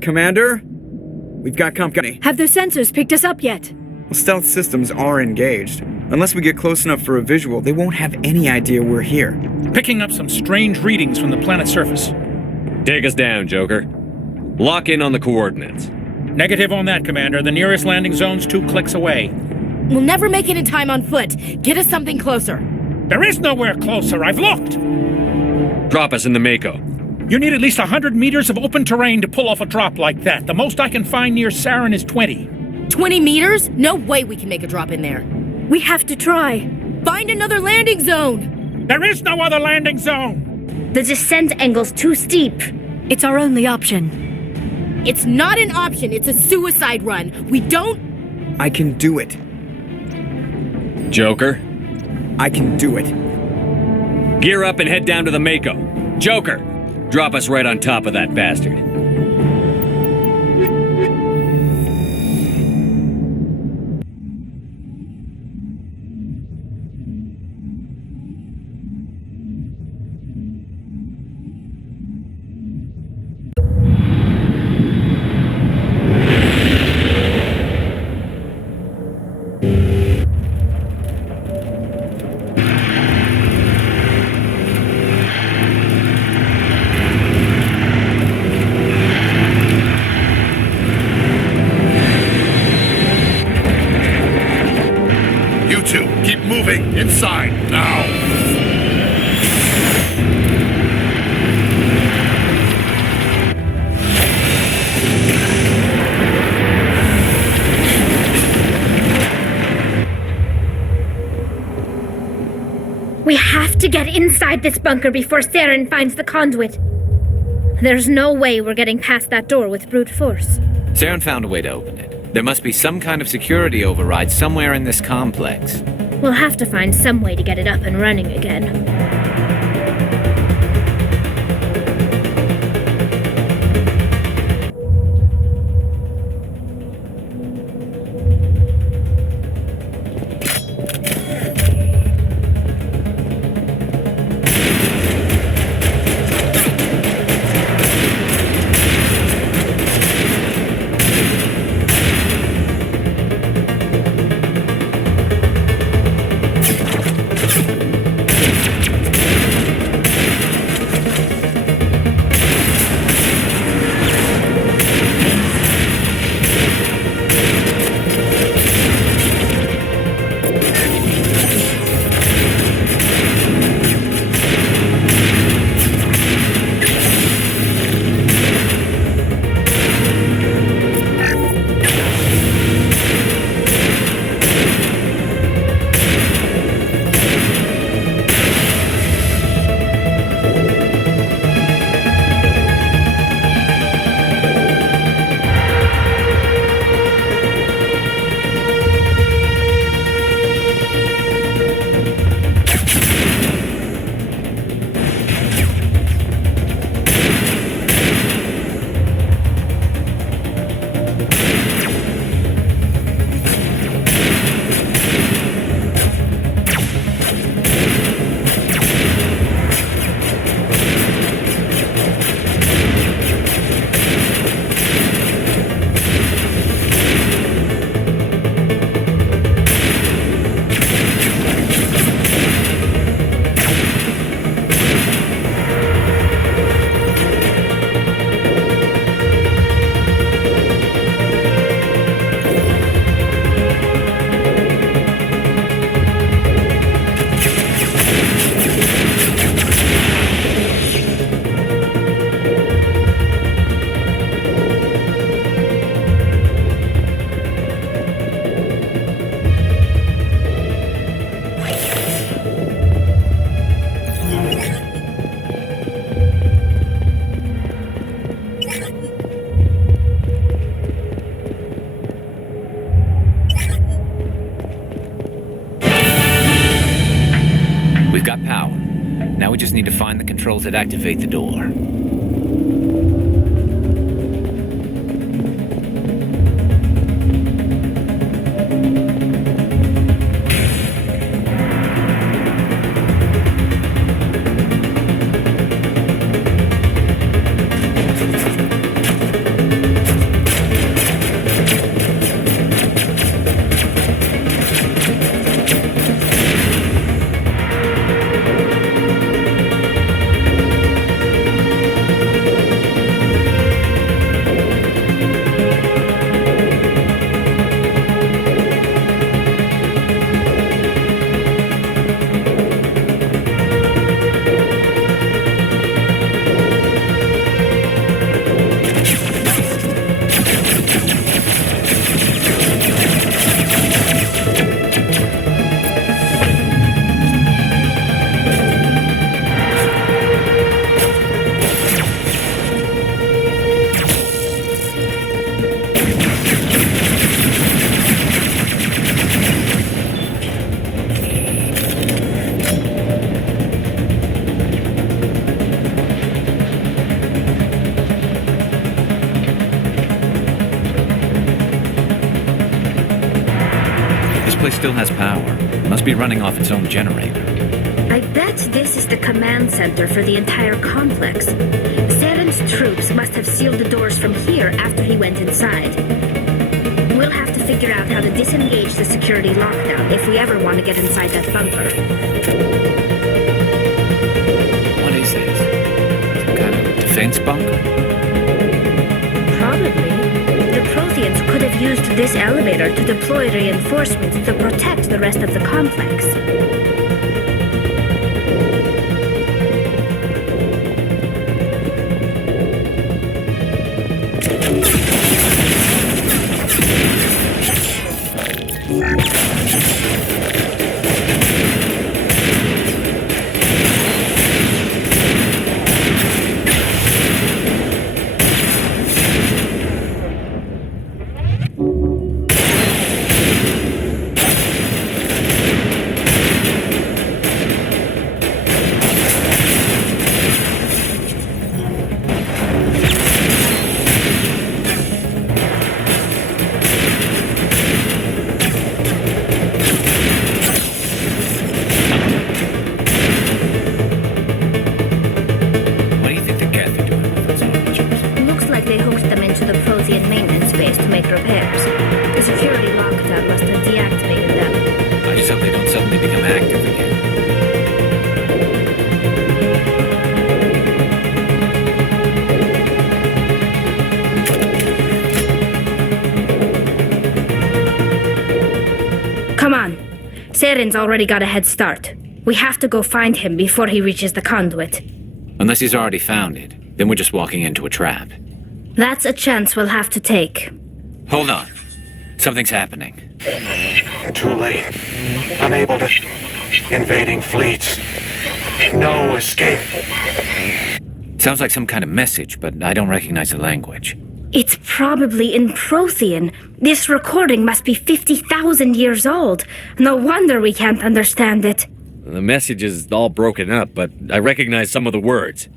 Commander? We've got company. Have their sensors picked us up yet? Well, stealth systems are engaged. Unless we get close enough for a visual, they won't have any idea we're here. Picking up some strange readings from the planet's surface. Take us down, Joker. Lock in on the coordinates. Negative on that, Commander. The nearest landing zone's 2 clicks away. We'll never make it in time on foot. Get us something closer. There is nowhere closer. I've looked. Drop us in the Mako. You need at least 100 meters of open terrain to pull off a drop like that. The most I can find near Saren is 20. 20 meters? No way we can make a drop in there. We have to try. Find another landing zone! There is no other landing zone! The descent angle's too steep. It's our only option. It's not an option, it's a suicide run. We don't... I can do it. Joker? I can do it. Gear up and head down to the Mako. Joker, drop us right on top of that bastard. Inside, now! We have to get inside this bunker before Saren finds the conduit. There's no way we're getting past that door with brute force. Saren found a way to open it. There must be some kind of security override somewhere in this complex. We'll have to find some way to get it up and running again. We've got power. Now we just need to find the controls that activate the door. place still has power. It must be running off its own generator. I bet this is the command center for the entire complex. Saren's troops must have sealed the doors from here after he went inside. We'll have to figure out how to disengage the security lockdown if we ever want to get inside that bunker. What is this? Some kind of defense bunker? Probably. The Protheans could have used this elevator to deploy reinforcements to protect the rest of the complex. Saren's already got a head start. We have to go find him before he reaches the conduit. Unless he's already found it, then we're just walking into a trap. That's a chance we'll have to take. Hold on. Something's happening. Too late. Unable to... Invading fleets. No escape. Sounds like some kind of message, but I don't recognize the language. It's probably in Prothean. This recording must be 50,000 years old. No wonder we can't understand it. The message is all broken up, but I recognize some of the words.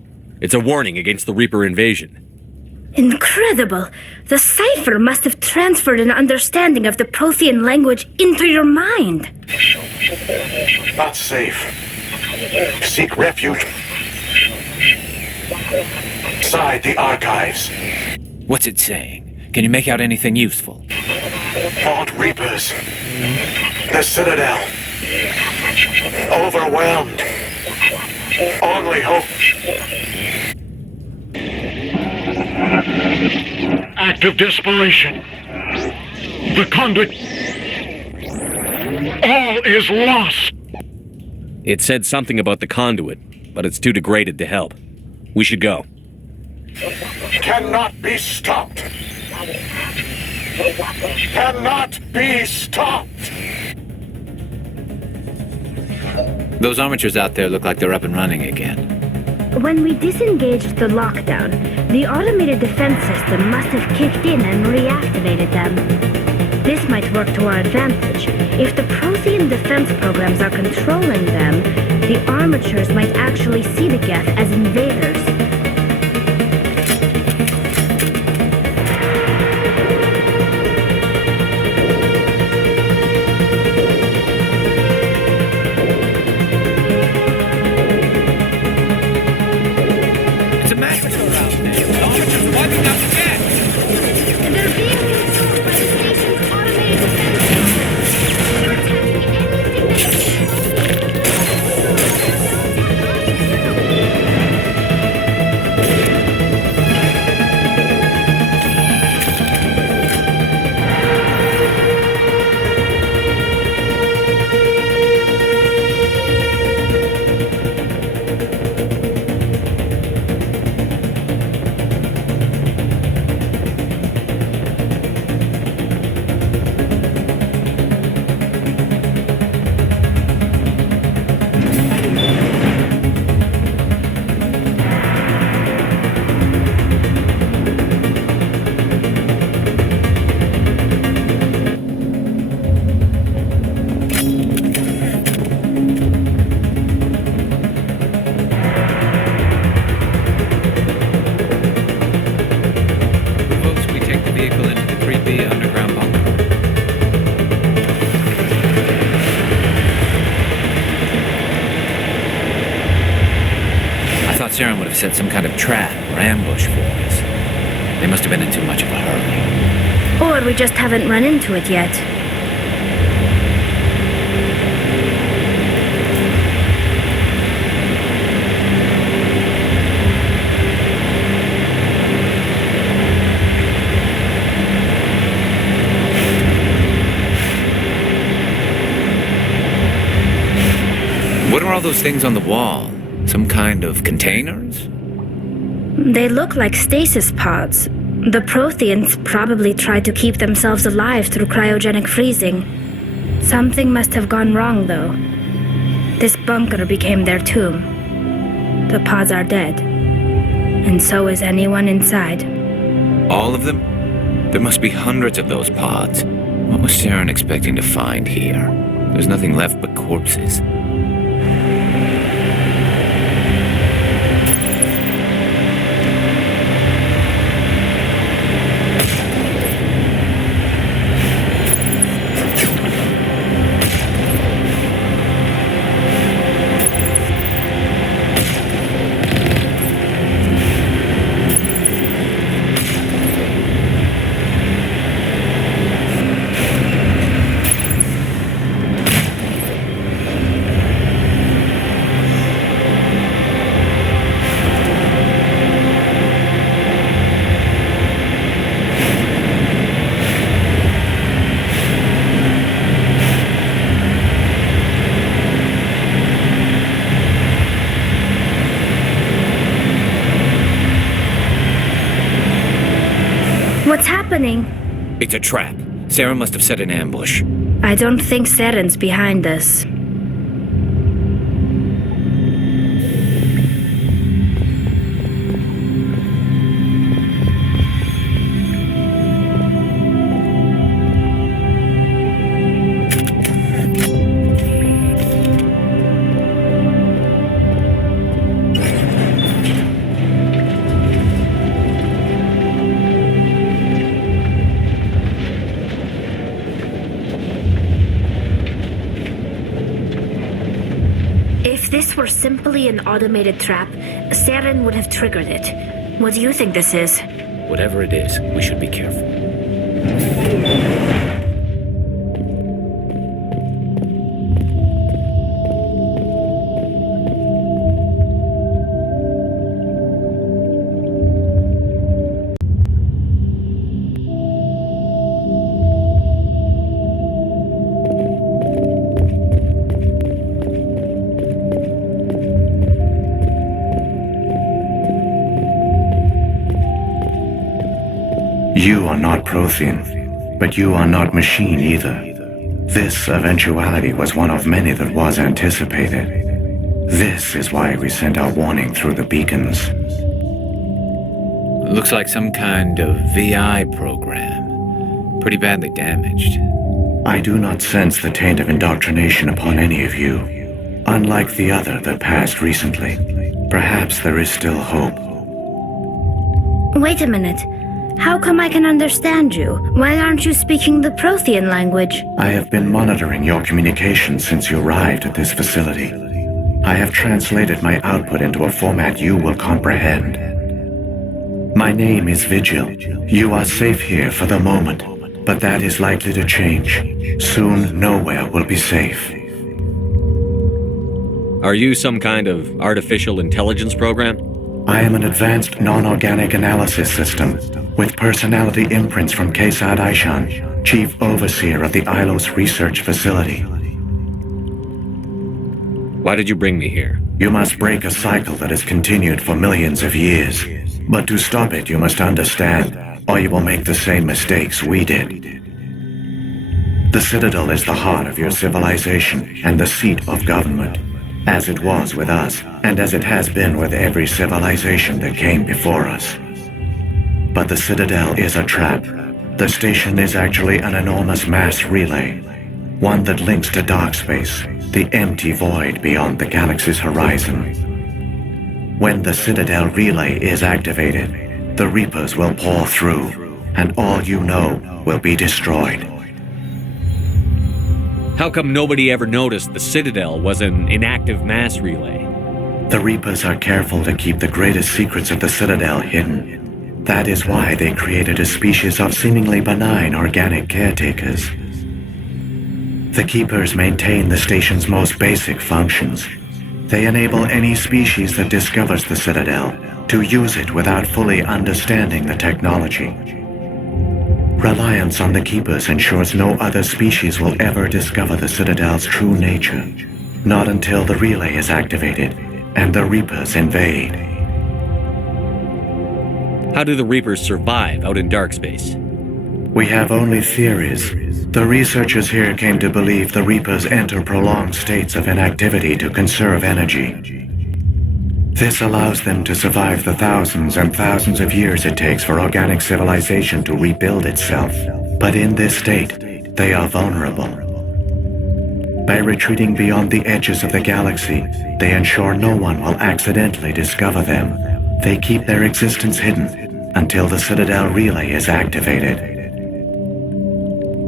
It's a warning against the Reaper invasion. Incredible! The cipher must have transferred an understanding of the Prothean language into your mind. Not safe. Seek refuge inside the archives. What's it saying? Can you make out anything useful? Vault Reapers. The Citadel. Overwhelmed. Only hope. Act of desperation. The conduit. All is lost. It said something about the conduit, but it's too degraded to help. We should go. Cannot be stopped. Cannot be stopped. Those armatures out there look like they're up and running again. When we disengaged the lockdown, the automated defense system must have kicked in and reactivated them. This might work to our advantage. If the Prothean defense programs are controlling them, the armatures might actually see the Geth as invaders. set some kind of trap or ambush for us. They must have been in too much of a hurry. Or we just haven't run into it yet. What are all those things on the wall? Some kind of containers? They look like stasis pods. The Protheans probably tried to keep themselves alive through cryogenic freezing. Something must have gone wrong, though. This bunker became their tomb. The pods are dead. And so is anyone inside. All of them? There must be hundreds of those pods. What was Saren expecting to find here? There's nothing left but corpses. What's happening? It's a trap. Saren must have set an ambush. I don't think Saren's behind this. If this were simply an automated trap, Saren would have triggered it. What do you think this is? Whatever it is, we should be careful. You are not Prothean, but you are not machine either. This eventuality was one of many that was anticipated. This is why we sent our warning through the beacons. Looks like some kind of VI program. Pretty badly damaged. I do not sense the taint of indoctrination upon any of you. Unlike the other that passed recently, perhaps there is still hope. Wait a minute. How come I can understand you? Why aren't you speaking the Prothean language? I have been monitoring your communications since you arrived at this facility. I have translated my output into a format you will comprehend. My name is Vigil. You are safe here for the moment, but that is likely to change. Soon, nowhere will be safe. Are you some kind of artificial intelligence program? I am an advanced non-organic analysis system with personality imprints from Kesad Aishan, Chief Overseer of the Ilos Research Facility. Why did you bring me here? You must break a cycle that has continued for millions of years. But to stop it, you must understand, or you will make the same mistakes we did. The Citadel is the heart of your civilization and the seat of government, as it was with us, and as it has been with every civilization that came before us. But the Citadel is a trap. The station is actually an enormous mass relay, one that links to dark space, the empty void beyond the galaxy's horizon. When the Citadel relay is activated, the Reapers will pour through, and all you know will be destroyed. How come nobody ever noticed the Citadel was an inactive mass relay? The Reapers are careful to keep the greatest secrets of the Citadel hidden. That is why they created a species of seemingly benign organic caretakers. The Keepers maintain the station's most basic functions. They enable any species that discovers the Citadel to use it without fully understanding the technology. Reliance on the Keepers ensures no other species will ever discover the Citadel's true nature, not until the relay is activated and the Reapers invade. How do the Reapers survive out in dark space? We have only theories. The researchers here came to believe the Reapers enter prolonged states of inactivity to conserve energy. This allows them to survive the thousands and thousands of years it takes for organic civilization to rebuild itself. But in this state, they are vulnerable. By retreating beyond the edges of the galaxy, they ensure no one will accidentally discover them. They keep their existence hidden until the Citadel relay is activated.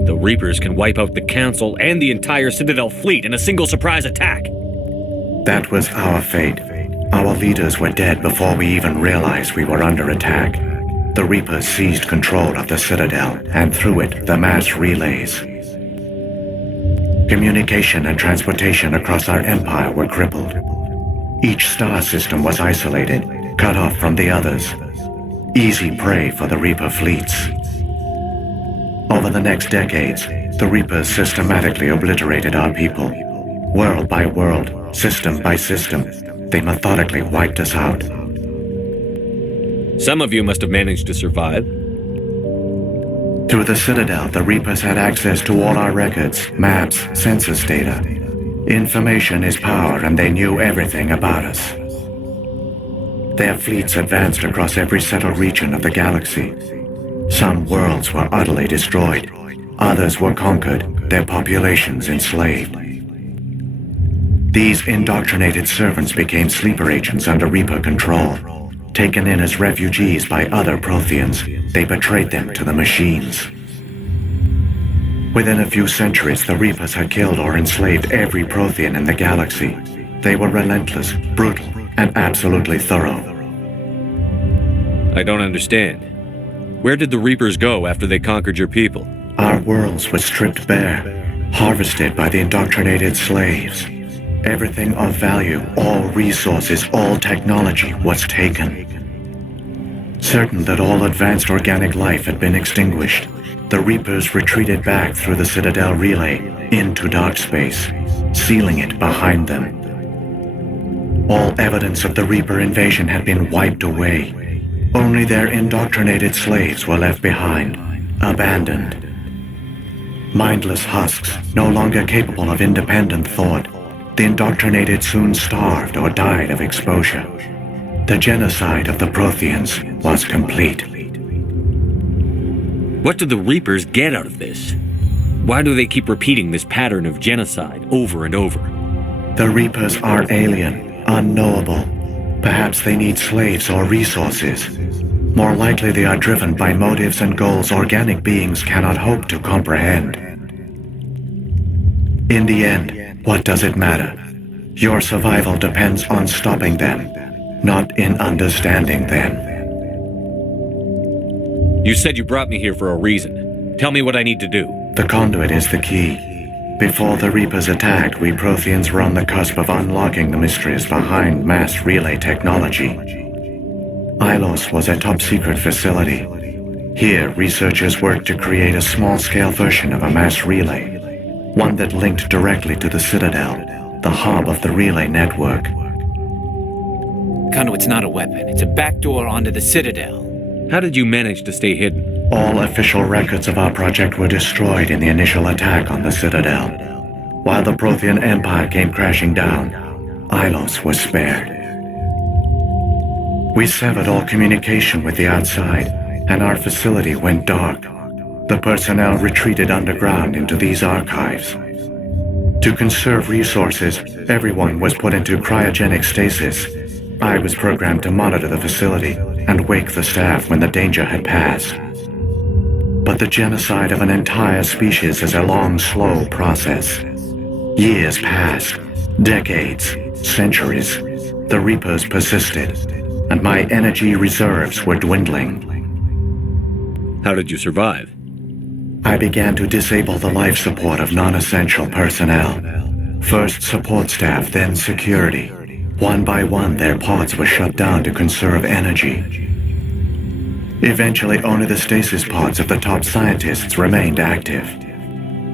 The Reapers can wipe out the Council and the entire Citadel fleet in a single surprise attack. That was our fate. Our leaders were dead before we even realized we were under attack. The Reapers seized control of the Citadel, and through it, the mass relays. Communication and transportation across our empire were crippled. Each star system was isolated, cut off from the others. Easy prey for the Reaper fleets. Over the next decades, the Reapers systematically obliterated our people. World by world, system by system, they methodically wiped us out. Some of you must have managed to survive. Through the Citadel, the Reapers had access to all our records, maps, census data. Information is power, and they knew everything about us. Their fleets advanced across every settled region of the galaxy. Some worlds were utterly destroyed. Others were conquered, their populations enslaved. These indoctrinated servants became sleeper agents under Reaper control. Taken in as refugees by other Protheans, they betrayed them to the machines. Within a few centuries, the Reapers had killed or enslaved every Prothean in the galaxy. They were relentless, brutal, and absolutely thorough. I don't understand. Where did the Reapers go after they conquered your people? Our worlds were stripped bare, harvested by the indoctrinated slaves. Everything of value, all resources, all technology was taken. Certain that all advanced organic life had been extinguished, the Reapers retreated back through the Citadel relay into dark space, sealing it behind them. All evidence of the Reaper invasion had been wiped away. Only their indoctrinated slaves were left behind, abandoned. Mindless husks, no longer capable of independent thought, the indoctrinated soon starved or died of exposure. The genocide of the Protheans was complete. What do the Reapers get out of this? Why do they keep repeating this pattern of genocide over and over? The Reapers are alien, unknowable. Perhaps they need slaves or resources. More likely they are driven by motives and goals organic beings cannot hope to comprehend. In the end, what does it matter? Your survival depends on stopping them, not in understanding them. You said you brought me here for a reason. Tell me what I need to do. The conduit is the key. Before the Reapers attacked, we Protheans were on the cusp of unlocking the mysteries behind mass relay technology. Ilos was a top-secret facility. Here, researchers worked to create a small-scale version of a mass relay, one that linked directly to the Citadel, the hub of the relay network. Conduit's not a weapon. It's a backdoor onto the Citadel. How did you manage to stay hidden? All official records of our project were destroyed in the initial attack on the Citadel. While the Prothean Empire came crashing down, Ilos was spared. We severed all communication with the outside, and our facility went dark. The personnel retreated underground into these archives. To conserve resources, everyone was put into cryogenic stasis. I was programmed to monitor the facility and wake the staff when the danger had passed. But the genocide of an entire species is a long, slow process. Years passed, decades, centuries. the Reapers persisted, and my energy reserves were dwindling. How did you survive? I began to disable the life support of non-essential personnel. First support staff, then security. One by one, their pods were shut down to conserve energy. Eventually, only the stasis pods of the top scientists remained active.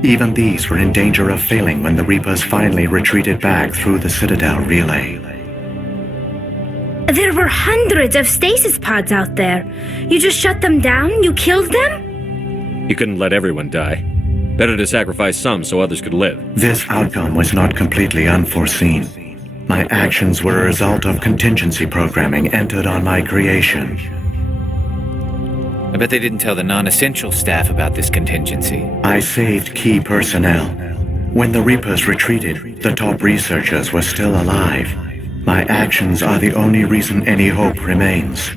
Even these were in danger of failing when the Reapers finally retreated back through the Citadel relay. There were hundreds of stasis pods out there. You just shut them down? You killed them? You couldn't let everyone die. Better to sacrifice some so others could live. This outcome was not completely unforeseen. My actions were a result of contingency programming entered on my creation. I bet they didn't tell the non-essential staff about this contingency. I saved key personnel. When the Reapers retreated, the top researchers were still alive. My actions are the only reason any hope remains.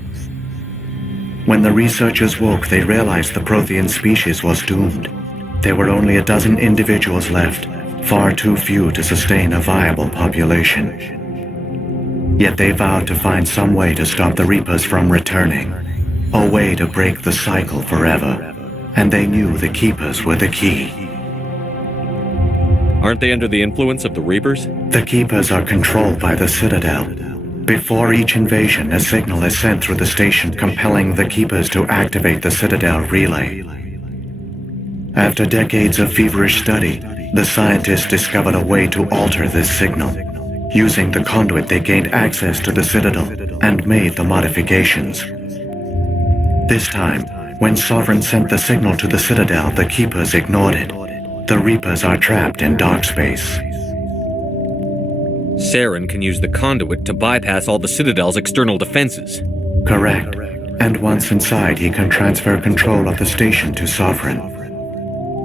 When the researchers woke, they realized the Prothean species was doomed. There were only a dozen individuals left, far too few to sustain a viable population. Yet they vowed to find some way to stop the Reapers from returning, a way to break the cycle forever, and they knew the Keepers were the key. Aren't they under the influence of the Reapers? The Keepers are controlled by the Citadel. Before each invasion, a signal is sent through the station compelling the Keepers to activate the Citadel relay. After decades of feverish study, the scientists discovered a way to alter this signal. Using the conduit, they gained access to the Citadel and made the modifications. This time, when Sovereign sent the signal to the Citadel, the Keepers ignored it. The Reapers are trapped in dark space. Saren can use the conduit to bypass all the Citadel's external defenses. Correct. And once inside, he can transfer control of the station to Sovereign.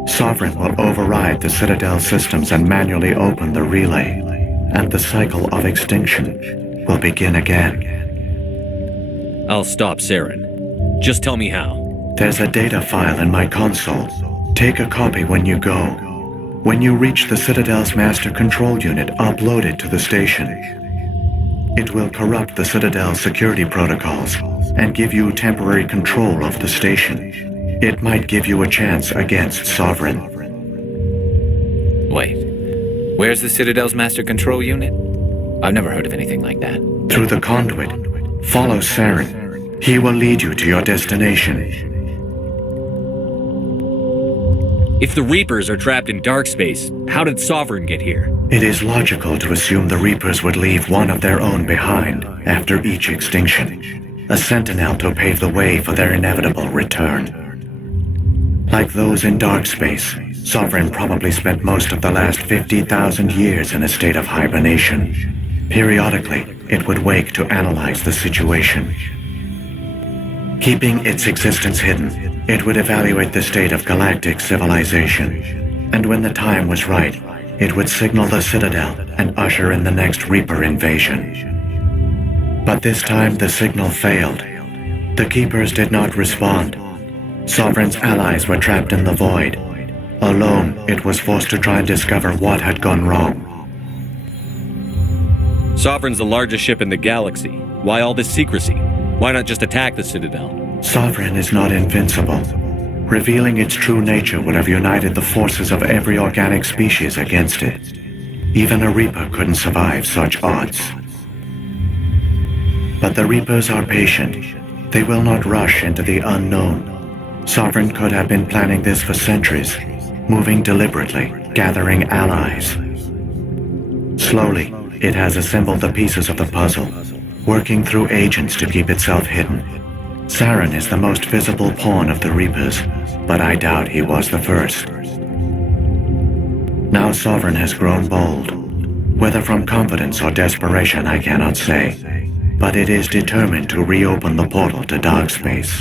Sovereign will override the Citadel systems and manually open the relay, and the cycle of extinction will begin again. I'll stop Saren. Just tell me how. There's a data file in my console. Take a copy when you go. When you reach the Citadel's master control unit, upload it to the station. It will corrupt the Citadel's security protocols and give you temporary control of the station. It might give you a chance against Sovereign. Wait, where's the Citadel's master control unit? I've never heard of anything like that. Through the conduit, follow Saren. He will lead you to your destination. If the Reapers are trapped in dark space, how did Sovereign get here? It is logical to assume the Reapers would leave one of their own behind after each extinction. A Sentinel to pave the way for their inevitable return. Like those in dark space, Sovereign probably spent most of the last 50,000 years in a state of hibernation. Periodically, it would wake to analyze the situation. Keeping its existence hidden, it would evaluate the state of galactic civilization. And when the time was right, it would signal the Citadel and usher in the next Reaper invasion. But this time the signal failed. The Keepers did not respond. Sovereign's allies were trapped in the void. Alone, it was forced to try and discover what had gone wrong. Sovereign's the largest ship in the galaxy. Why all this secrecy? Why not just attack the Citadel? Sovereign is not invincible. Revealing its true nature would have united the forces of every organic species against it. Even a Reaper couldn't survive such odds. But the Reapers are patient. They will not rush into the unknown. Sovereign could have been planning this for centuries, moving deliberately, gathering allies. Slowly, it has assembled the pieces of the puzzle, working through agents to keep itself hidden. Saren is the most visible pawn of the Reapers, but I doubt he was the first. Now Sovereign has grown bold. Whether from confidence or desperation, I cannot say, but it is determined to reopen the portal to dark space.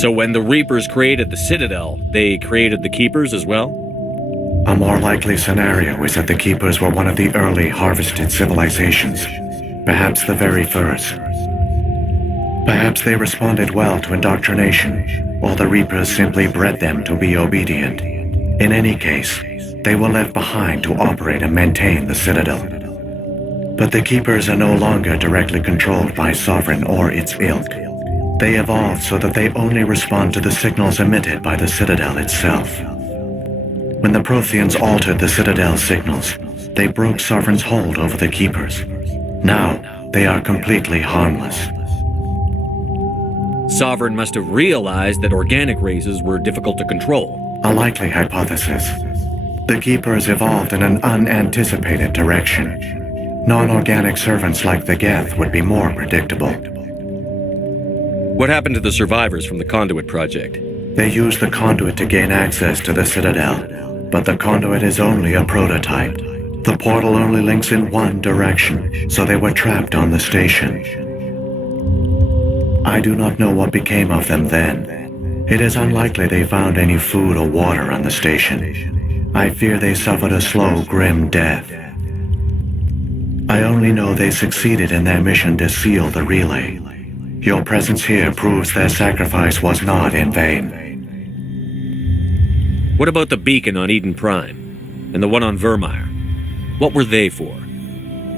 So when the Reapers created the Citadel, they created the Keepers as well? A more likely scenario is that the Keepers were one of the early harvested civilizations, perhaps the very first. Perhaps they responded well to indoctrination, or the Reapers simply bred them to be obedient. In any case, they were left behind to operate and maintain the Citadel. But the Keepers are no longer directly controlled by Sovereign or its ilk. They evolved so that they only respond to the signals emitted by the Citadel itself. When the Protheans altered the Citadel's signals, they broke Sovereign's hold over the Keepers. Now, they are completely harmless. Sovereign must have realized that organic races were difficult to control. A likely hypothesis. The Keepers evolved in an unanticipated direction. Non-organic servants like the Geth would be more predictable. What happened to the survivors from the Conduit project? They used the conduit to gain access to the Citadel, but the conduit is only a prototype. The portal only links in one direction, so they were trapped on the station. I do not know what became of them then. It is unlikely they found any food or water on the station. I fear they suffered a slow, grim death. I only know they succeeded in their mission to seal the relay. Your presence here proves their sacrifice was not in vain. What about the beacon on Eden Prime? And the one on Vermeer? What were they for?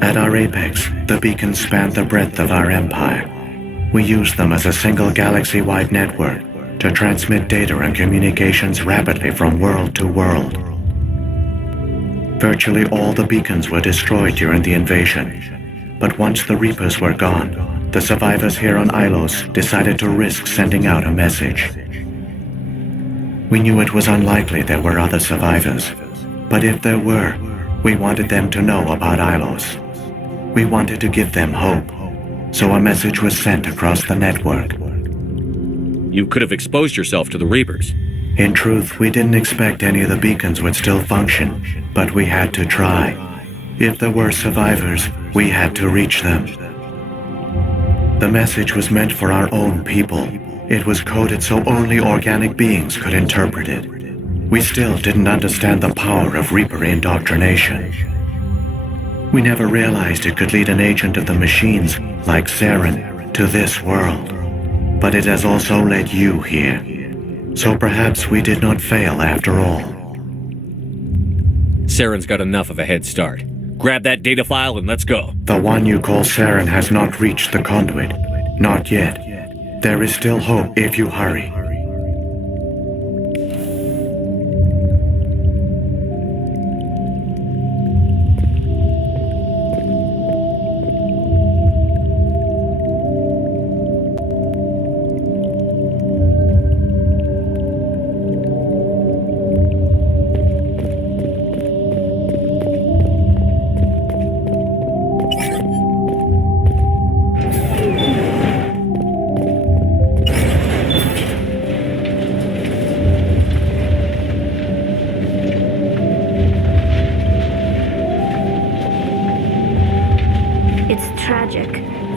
At our apex, the beacons spanned the breadth of our empire. We used them as a single galaxy-wide network to transmit data and communications rapidly from world to world. Virtually all the beacons were destroyed during the invasion, but once the Reapers were gone, the survivors here on Ilos decided to risk sending out a message. We knew it was unlikely there were other survivors, but if there were, we wanted them to know about Ilos. We wanted to give them hope, so a message was sent across the network. You could have exposed yourself to the Reapers. In truth, we didn't expect any of the beacons would still function, but we had to try. If there were survivors, we had to reach them. The message was meant for our own people. It was coded so only organic beings could interpret it. We still didn't understand the power of Reaper indoctrination. We never realized it could lead an agent of the machines, like Saren, to this world. But it has also led you here. So perhaps we did not fail after all. Saren's got enough of a head start. Grab that data file and let's go. The one you call Saren has not reached the conduit. Not yet. There is still hope if you hurry.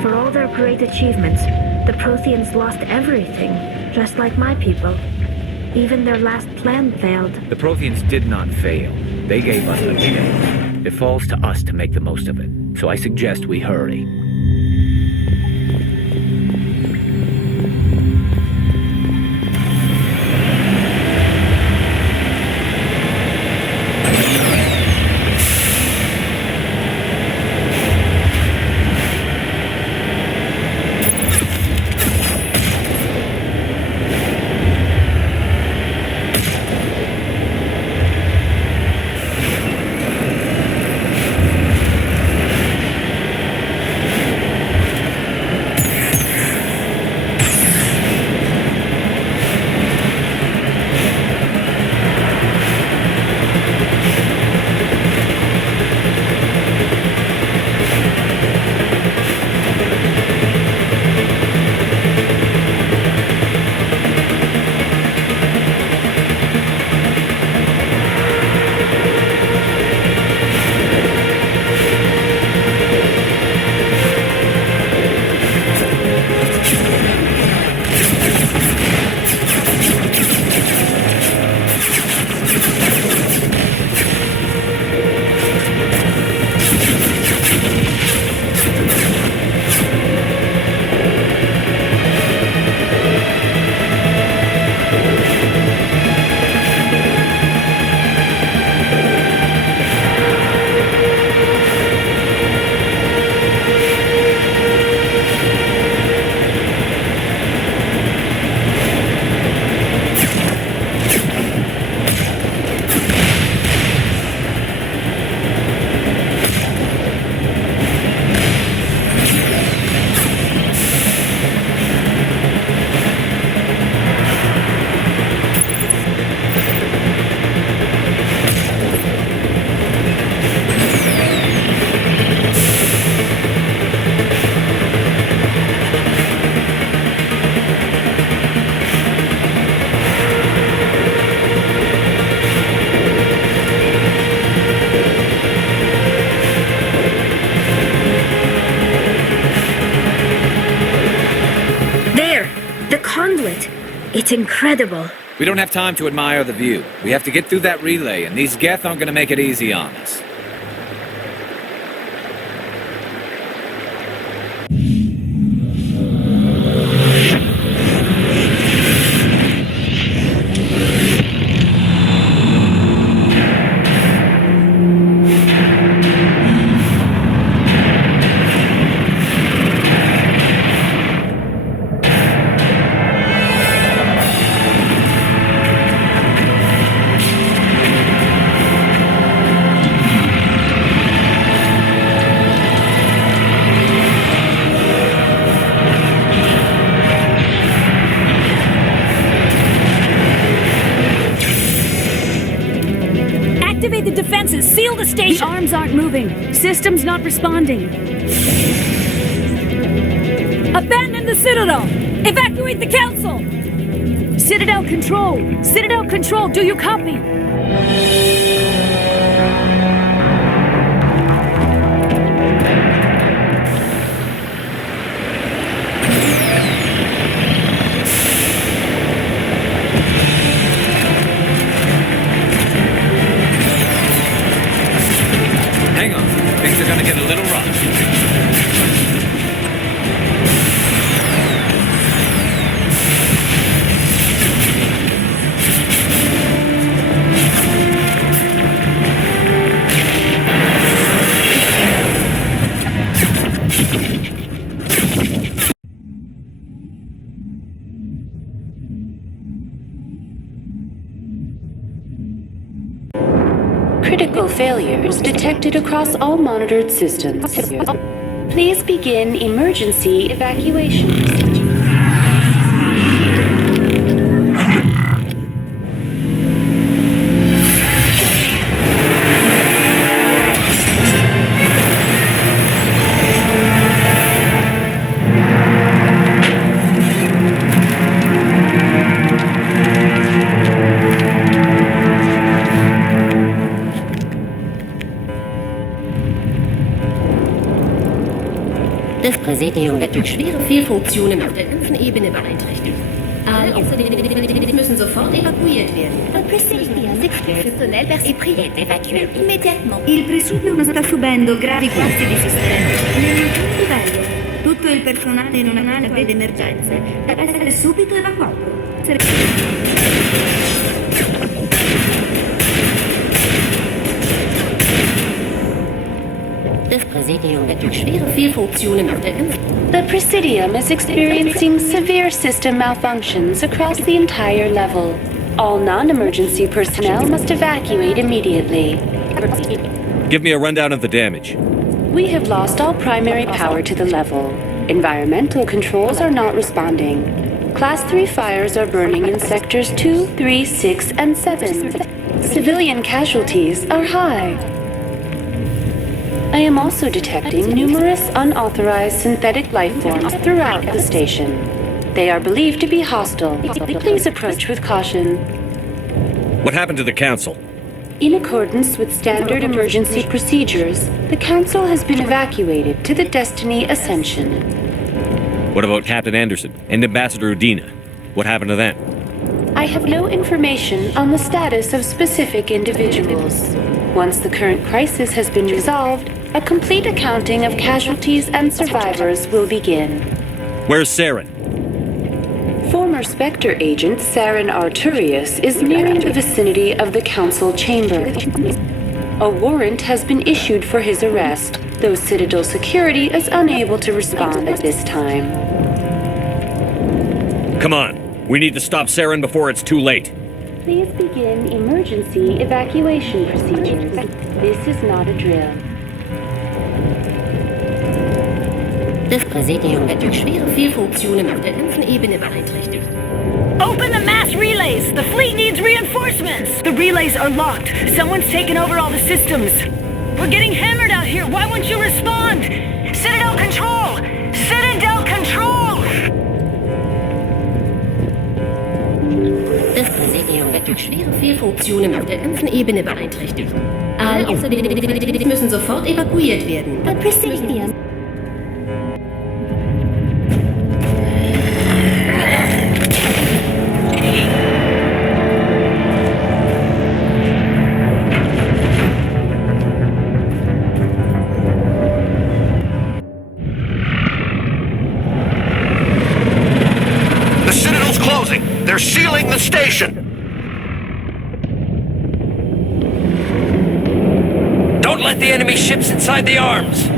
For all their great achievements, the Protheans lost everything, just like my people. Even their last plan failed. The Protheans did not fail. They gave us a chance. It falls to us to make the most of it. So I suggest we hurry. It's incredible. We don't have time to admire the view. We have to get through that relay, and these Geth aren't gonna make it easy on us. Activate the defenses! Seal the station! The arms aren't moving. Systems not responding. Abandon the Citadel! Evacuate the Council! Citadel Control! Citadel Control, do you copy? Hang on. Things are gonna get a little rough. Critical failures detected across all monitored systems. Please begin emergency evacuation procedure. Das Präsidium wird durch schwere Fehlfunktionen auf der ganzen Ebene beeinträchtigt. Alle Außerirdischen müssen sofort evakuiert werden. Le personnel est prié d'évacuer immédiatement. Il presidio sta subendo gravi guasti di sistema. Nell'ultimo livello. Tutto il personale non ha delle emergenze deve essere subito evacuato. Das Präsidium wird durch schwere Fehlfunktionen auf der ganzen... The Presidium is experiencing severe system malfunctions across the entire level. All non-emergency personnel must evacuate immediately. Give me a rundown of the damage. We have lost all primary power to the level. Environmental controls are not responding. Class 3 fires are burning in sectors 2, 3, 6, and 7. Civilian casualties are high. I am also detecting numerous unauthorized synthetic life forms throughout the station. They are believed to be hostile. Please approach with caution. What happened to the Council? In accordance with standard emergency procedures, the Council has been evacuated to the Destiny Ascension. What about Captain Anderson and Ambassador Udina? What happened to them? I have no information on the status of specific individuals. Once the current crisis has been resolved, a complete accounting of casualties and survivors will begin. Where's Saren? Former Spectre agent Saren Arturius is nearing the vicinity of the Council chamber. A warrant has been issued for his arrest, though Citadel security is unable to respond at this time. Come on. We need to stop Saren before it's too late. Please begin emergency evacuation procedures. This is not a drill. Das Präsidium wird durch schwere Fehlfunktionen auf der ganzen Ebene beeinträchtigt. Open the mass relays! The fleet needs reinforcements! The relays are locked. Someone's taken over all the systems. We're getting hammered out here. Why won't you respond? Citadel Control! Citadel Control! Das Präsidium wird durch schwere Fehlfunktionen auf der ganzen Ebene beeinträchtigt. Alle Außerirdischen müssen sofort evakuiert werden. The Presidium. station! Don't let the enemy ships inside the arms!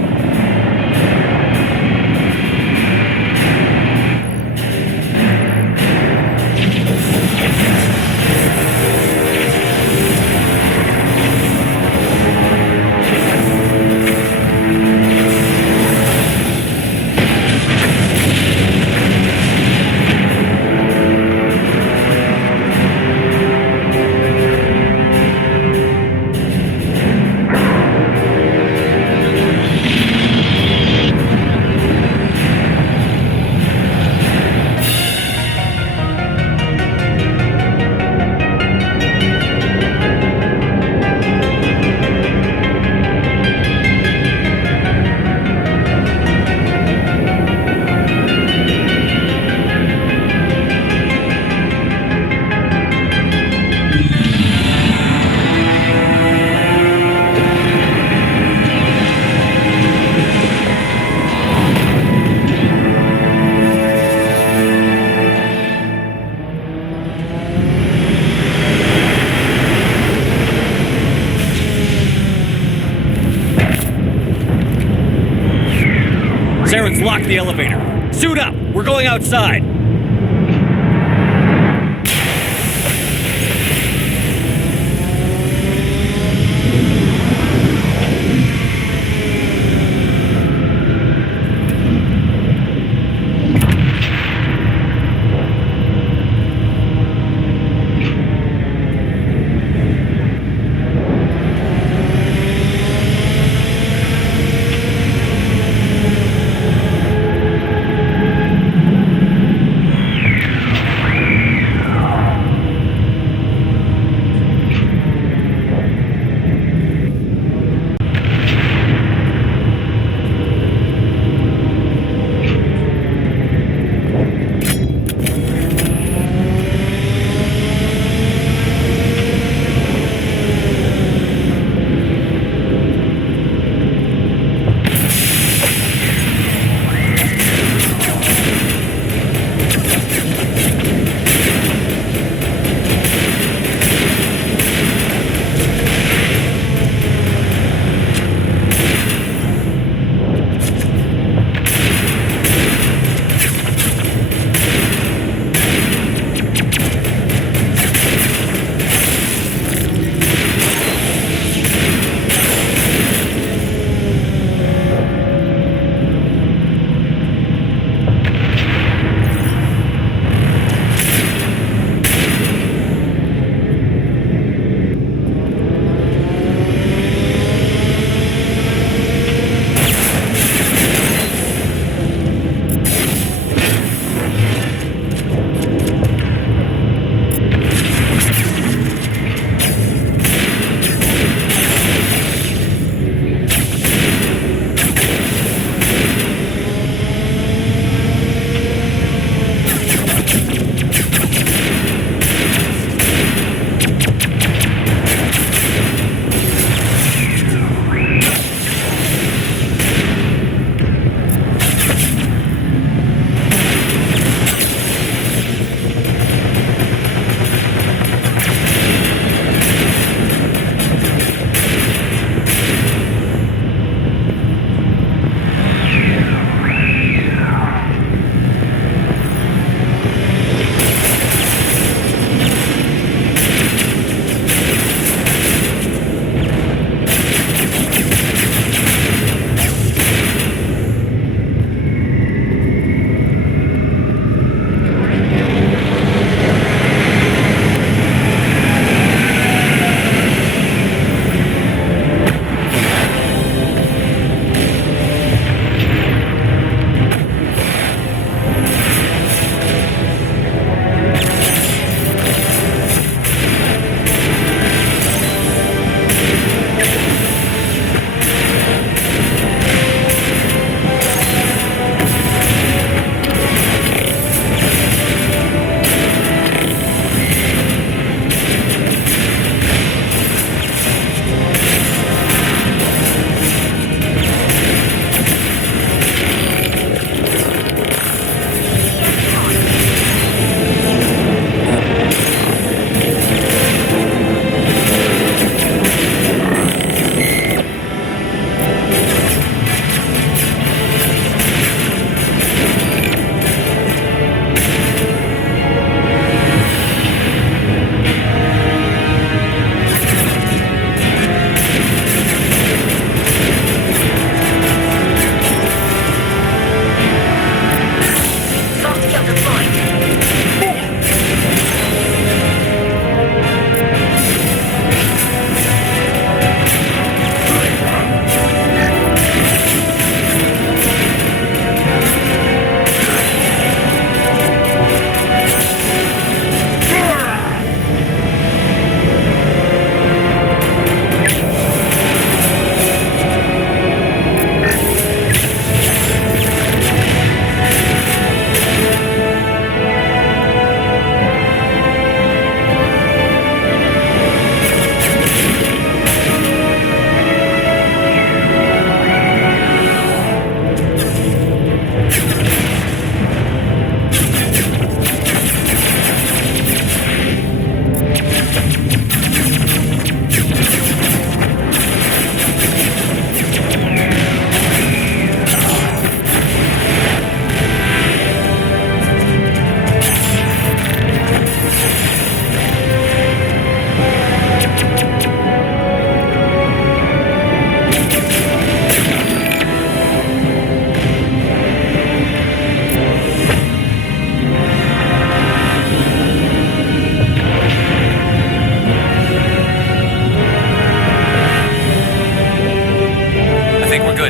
Saren's locked the elevator. Suit up! We're going outside!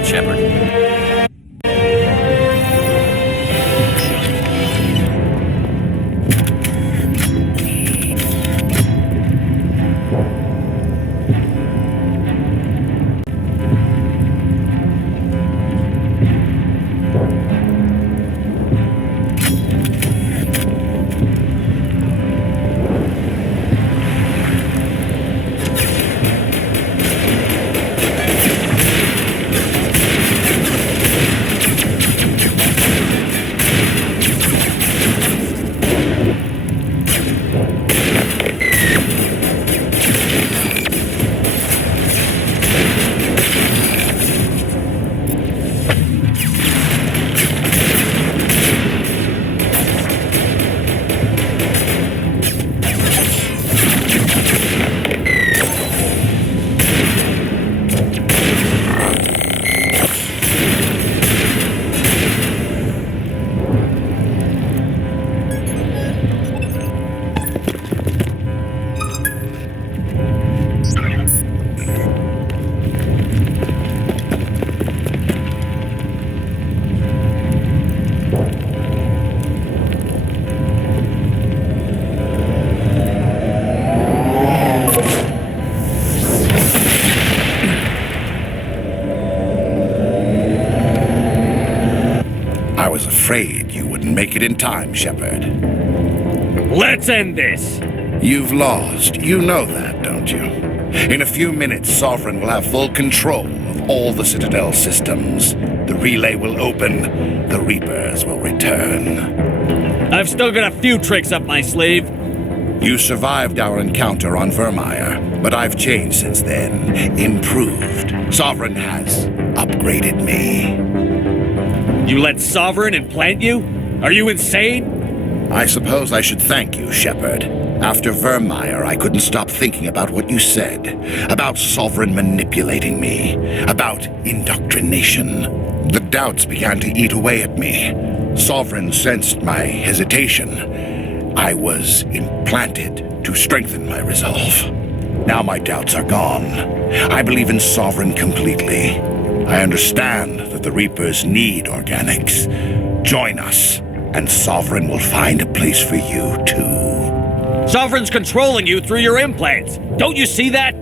Shepard. Afraid you wouldn't make it in time, Shepard. Let's end this! You've lost. You know that, don't you? In a few minutes, Sovereign will have full control of all the Citadel systems. The relay will open. The Reapers will return. I've still got a few tricks up my sleeve. You survived our encounter on Vermeer, but I've changed since then. Improved. Sovereign has upgraded me. You let Sovereign implant you? Are you insane? I suppose I should thank you, Shepard. After Vermeer, I couldn't stop thinking about what you said. About Sovereign manipulating me. About indoctrination. The doubts began to eat away at me. Sovereign sensed my hesitation. I was implanted to strengthen my resolve. Now my doubts are gone. I believe in Sovereign completely. I understand that the Reapers need organics. Join us, and Sovereign will find a place for you, too. Sovereign's controlling you through your implants. Don't you see that?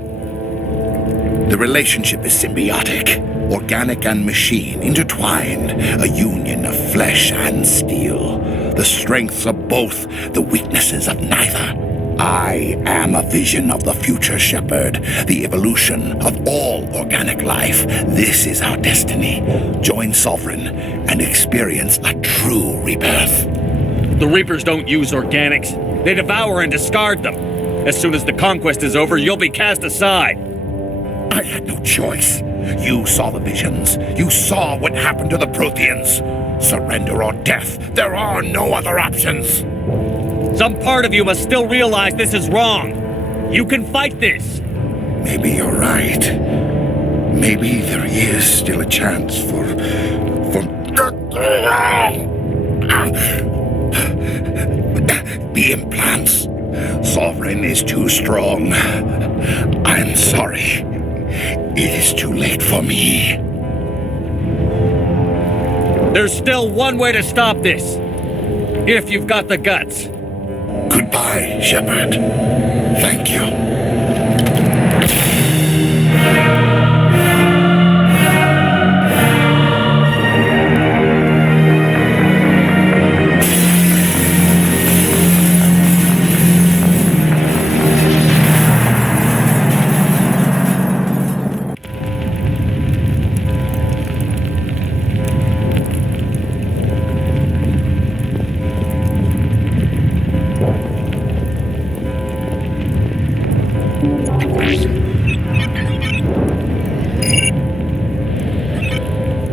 The relationship is symbiotic. Organic and machine intertwined. A union of flesh and steel. The strengths of both, the weaknesses of neither. I am a vision of the future, Shepard. The evolution of all organic life. This is our destiny. Join Sovereign and experience a true rebirth. The Reapers don't use organics. They devour and discard them. As soon as the conquest is over, you'll be cast aside. I had no choice. You saw the visions. You saw what happened to the Protheans. Surrender or death. There are no other options. Some part of you must still realize this is wrong. You can fight this. Maybe you're right. Maybe there is still a chance for... The implants. Sovereign is too strong. I'm sorry. It is too late for me. There's still one way to stop this. If you've got the guts. Goodbye, Shepard. Thank you.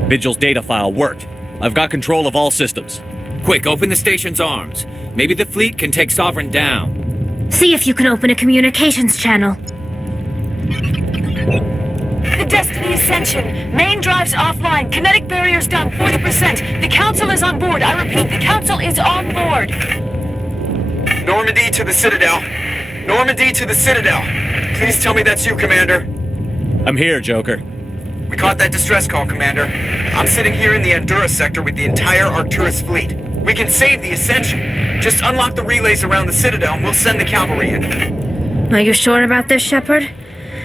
Vigil's data file worked. I've got control of all systems. Quick, open the station's arms. Maybe the fleet can take Sovereign down. See if you can open a communications channel. The Destiny Ascension. Main drives offline. Kinetic barriers down 40%. The Council is on board. I repeat, the Council is on board. Normandy to the Citadel. Normandy to the Citadel. Please tell me that's you, Commander. I'm here, Joker. We caught that distress call, Commander. I'm sitting here in the Andurra sector with the entire Arcturus fleet. We can save the Ascension. Just unlock the relays around the Citadel and we'll send the cavalry in. Are you sure about this, Shepard?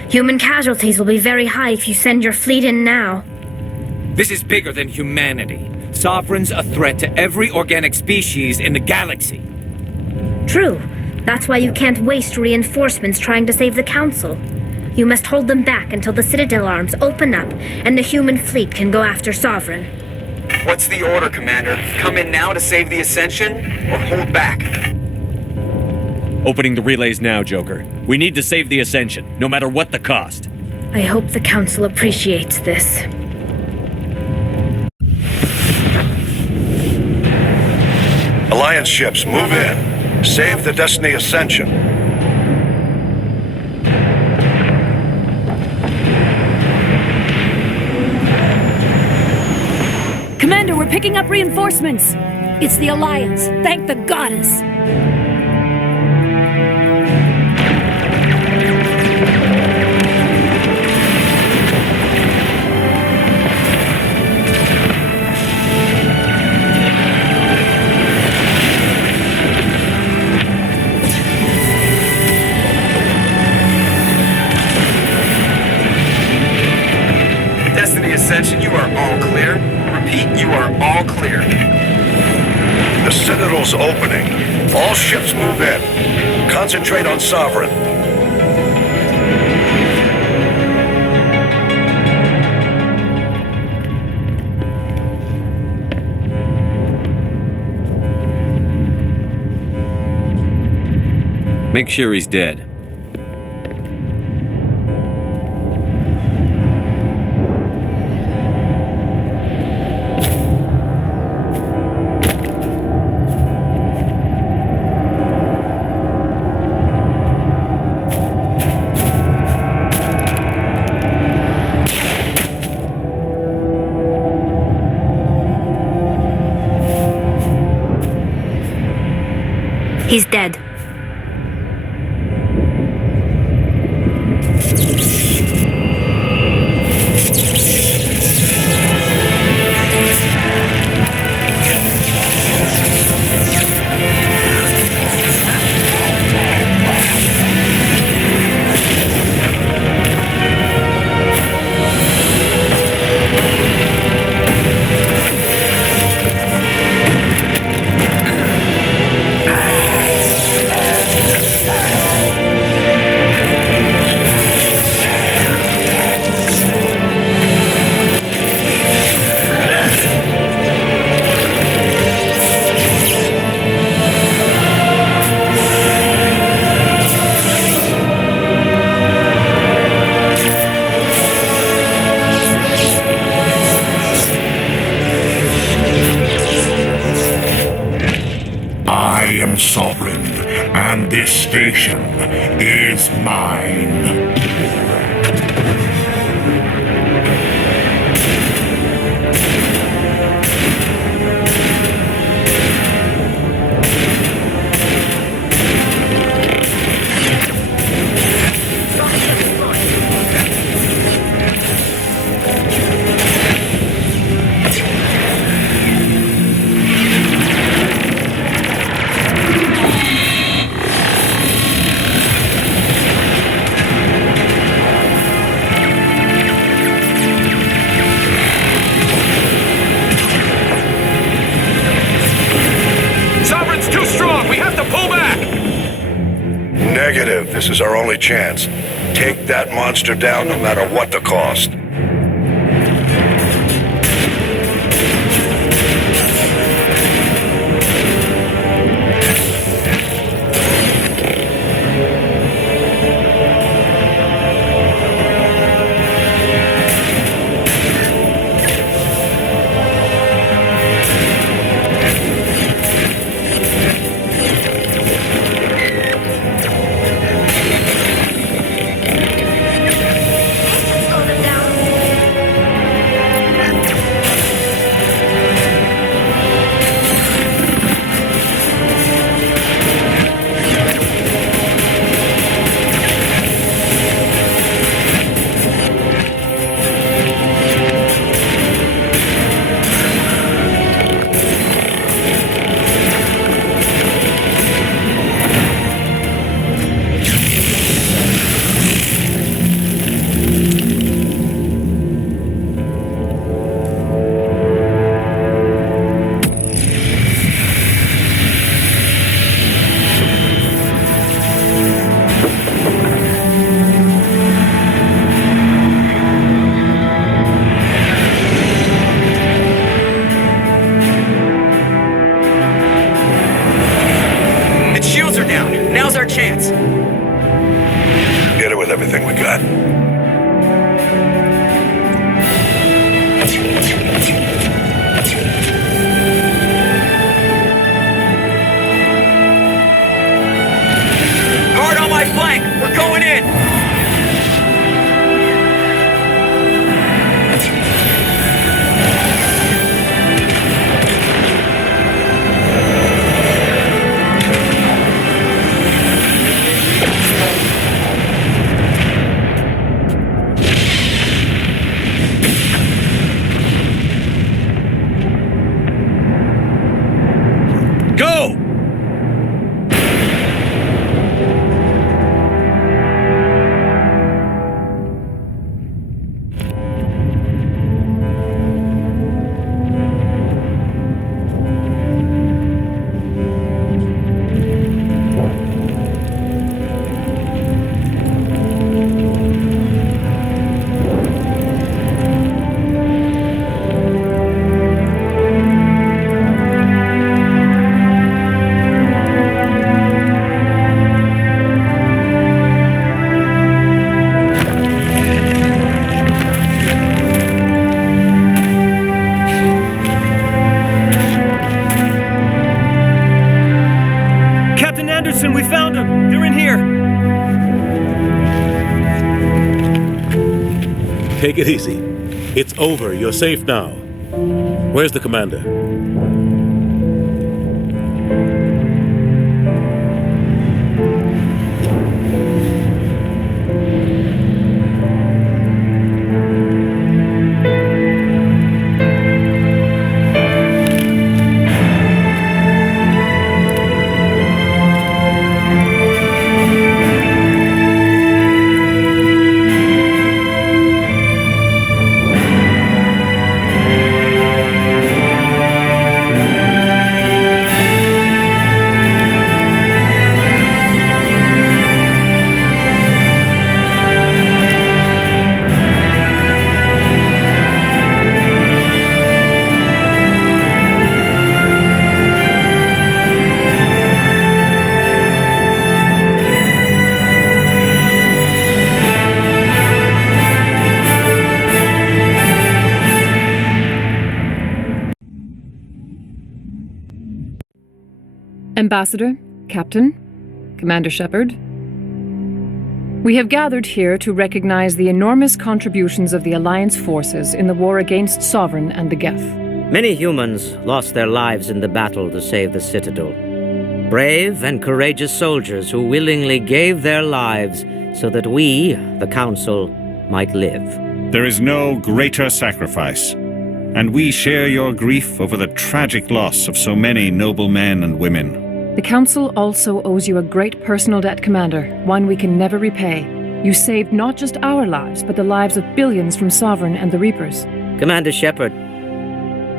Human casualties will be very high if you send your fleet in now. This is bigger than humanity. Sovereign's a threat to every organic species in the galaxy. True. That's why you can't waste reinforcements trying to save the Council. You must hold them back until the Citadel arms open up and the human fleet can go after Sovereign. What's the order, Commander? Come in now to save the Ascension, or hold back? Opening the relays now, Joker. We need to save the Ascension, no matter what the cost. I hope the Council appreciates this. Alliance ships, move in. Save the Destiny Ascension. Commander, we're picking up reinforcements. It's the Alliance. Thank the goddess. Destiny Ascension, you are all clear. Repeat, you are all clear. The Citadel's opening. All ships move in. Concentrate on Sovereign. Make sure he's dead. He's dead. Sovereign, and this station is mine. Negative. This is our only chance. Take that monster down no matter what the cost. Slow them down. Guard on my flank! We're going in! Go! We found them! They're in here! Take it easy. It's over. You're safe now. Where's the commander? Ambassador, Captain, Commander Shepard, we have gathered here to recognize the enormous contributions of the Alliance forces in the war against Sovereign and the Geth. Many humans lost their lives in the battle to save the Citadel. Brave and courageous soldiers who willingly gave their lives so that we, the Council, might live. There is no greater sacrifice, and we share your grief over the tragic loss of so many noble men and women. The Council also owes you a great personal debt, Commander, one we can never repay. You saved not just our lives, but the lives of billions from Sovereign and the Reapers. Commander Shepard,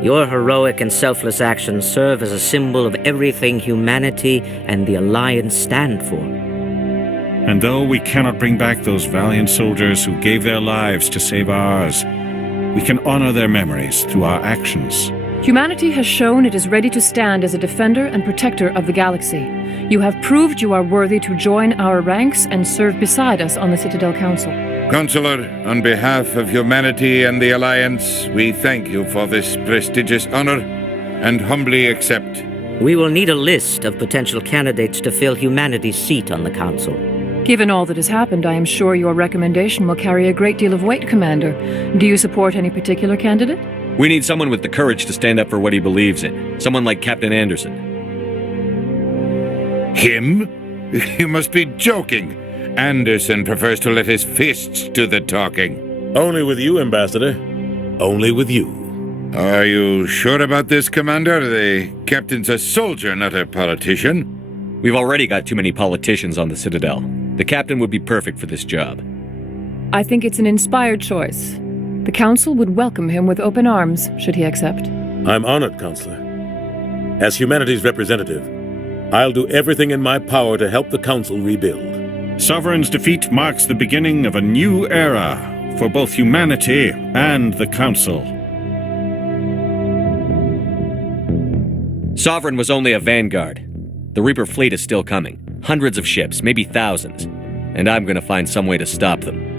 your heroic and selfless actions serve as a symbol of everything humanity and the Alliance stand for. And though we cannot bring back those valiant soldiers who gave their lives to save ours, we can honor their memories through our actions. Humanity has shown it is ready to stand as a defender and protector of the galaxy. You have proved you are worthy to join our ranks and serve beside us on the Citadel Council. Counselor, on behalf of humanity and the Alliance, we thank you for this prestigious honor and humbly accept. We will need a list of potential candidates to fill humanity's seat on the Council. Given all that has happened, I am sure your recommendation will carry a great deal of weight, Commander. Do you support any particular candidate? We need someone with the courage to stand up for what he believes in. Someone like Captain Anderson. Him? You must be joking. Anderson prefers to let his fists do the talking. Only with you, Ambassador. Only with you. Are you sure about this, Commander? The captain's a soldier, not a politician. We've already got too many politicians on the Citadel. The captain would be perfect for this job. I think it's an inspired choice. The Council would welcome him with open arms, should he accept. I'm honored, Counselor. As humanity's representative, I'll do everything in my power to help the Council rebuild. Sovereign's defeat marks the beginning of a new era for both humanity and the Council. Sovereign was only a vanguard. The Reaper fleet is still coming. Hundreds of ships, maybe thousands. And I'm gonna find some way to stop them.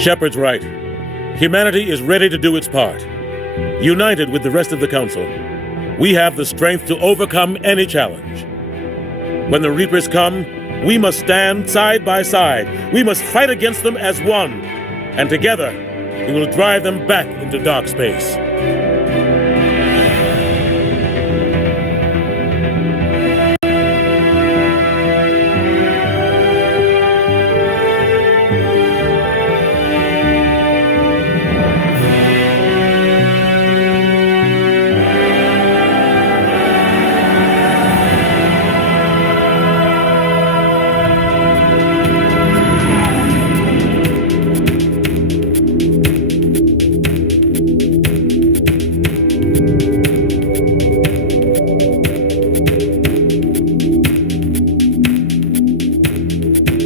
Shepard's right. Humanity is ready to do its part. United with the rest of the Council, we have the strength to overcome any challenge. When the Reapers come, we must stand side by side. We must fight against them as one. And together, we will drive them back into dark space.